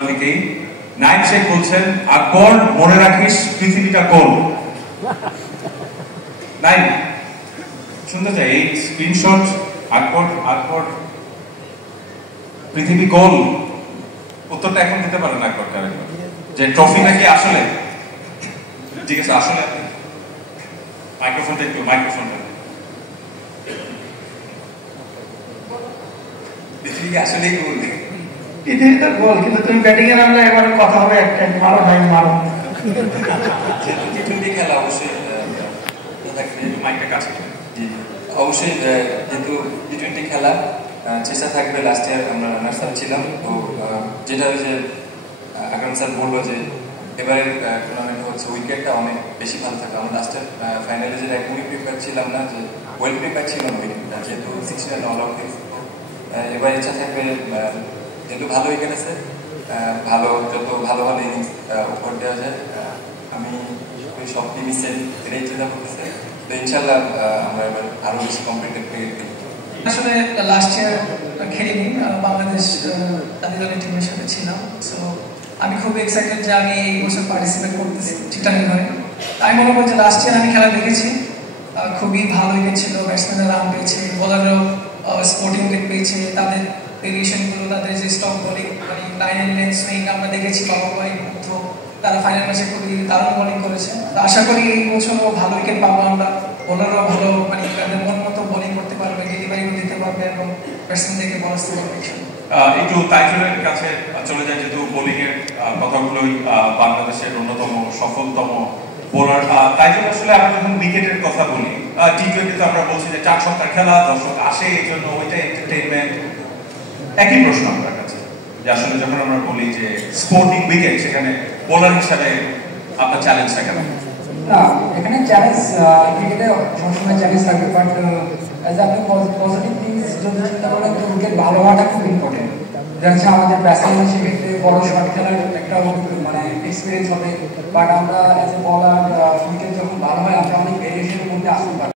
দিকেই নাইম শেখ বলছেন আকবর মনে রাখিস পৃথিবীটা গোল। নাইম শুনতে চাই এই স্ক্রিনশট। আকবর আকবর পৃথিবী গোল, উত্তরটা এখন দিতে পারেন আকবর যে ট্রফি নাকি আসলে ঠিক আছে। আসলে মাইক্রোফোনটা একটু মাইক্রোফোনটা পৃথিবী আসলেই গোল। পৃথিবীটা গোল, কিন্তু তুমি ব্যাটিং এ নামলে এবার কথা হবে একটা, মারো ভাই মারো। যেহেতু টি-20 খেলা অবশ্যই মাইকটা কাছে অবশ্যই যেহেতু টি-20 খেলা চেষ্টা থাকবে। লাস্ট ইয়ার আমরা রানার্স আপ ছিলাম, তো যেটা হচ্ছে আকরাম স্যার বললো যে এবারের টুর্নামেন্ট হচ্ছে উইকেটটা অনেক বেশি ভালো থাকে। আমরা লাস্টের ফাইনালে যেটা একদমই প্রিপেয়ার ছিলাম না, যে ওয়েল প্রিপেয়ার ছিলাম উইকেটটা, যেহেতু 6 রান অল আউট হয়েছে। এবার ইচ্ছা থাকবে যেহেতু ভালো উইকেট আছে, ভালো যত ভালো ভালো ইনিংস উপর দেওয়া যায়। আমি ওই সব টিমই এটাই চিন্তা করতেছে। তো ইনশাল্লাহ আমরা এবার আরো বেশি কম্পিটিটিভ ক্রিকেট খেলব। আসলে লাস্ট ইয়ার খেলিনি, বাংলাদেশ তাদের দলের টিমের সাথে ছিলাম। সো আমি খুব এক্সাইটেড যে আমি এই বছর পার্টিসিপেট করতেছি টি-20 ঘরে। আমি মনে করি যে লাস্ট ইয়ার আমি খেলা দেখেছি, খুবই ভালো উইকেট ছিল, ব্যাটসম্যানরা রান পেয়েছে, বোলাররাও স্পোর্টিং উইকেট পেয়েছে। তাদের ভেরিয়েশনগুলো, তাদের যে স্টক বোলিং, মানে লাইন এন্ড লেন্থ সুইং আমরা দেখেছি। বাবা ভাই মুগ্ধ, তারা ফাইনাল ম্যাচে খুবই দারুণ বোলিং করেছে। আশা করি এই বছরও ভালো উইকেট পাবো আমরা। বোলাররাও ভালো, মানে তাদের মন মতো বোলিং করতে পারবে, ডেলিভারিও দিতে পারবে এবং ব্যাটসম্যানদেরকে বল আসতে পারবে। একটু তাইজুলের কাছে চলে যায়, যেহেতু বোলিং এর কথাগুলোই বাংলাদেশের অন্যতম সফলতম বোলার তাইজুল। আসলে আমরা যখন উইকেটের কথা বলি, টি-20 তে আমরা বলছি যে 4 সপ্তাহ খেলা, দর্শক আসে, এই জন্য ওইটা এন্টারটেইনমেন্ট। একই প্রশ্ন আপনার কাছে যে আসলে যখন আমরা বলি যে স্পোর্টিং উইকেট, সেখানে বোলার হিসাবে আপনার চ্যালেঞ্জটা কেমন? না, এখানে চ্যালেঞ্জ ক্রিকেটে সবসময় চ্যালেঞ্জ থাকবে, বাট আপনি পজিটিভ থিংস যদি চিন্তা করেন তো উইকেট ভালো হওয়াটা খুব ইম্পর্টেন্ট। এটা হচ্ছে আমাদের ব্যাটসম্যান সেক্ষেত্রে বড় শট খেলার একটা মানে এক্সপিরিয়েন্স হবে। বাট আমরা অ্যাজ এ বলার উইকেট যখন ভালো হয় আমরা অনেক ভেরিয়েশনের মধ্যে আসতে পারি।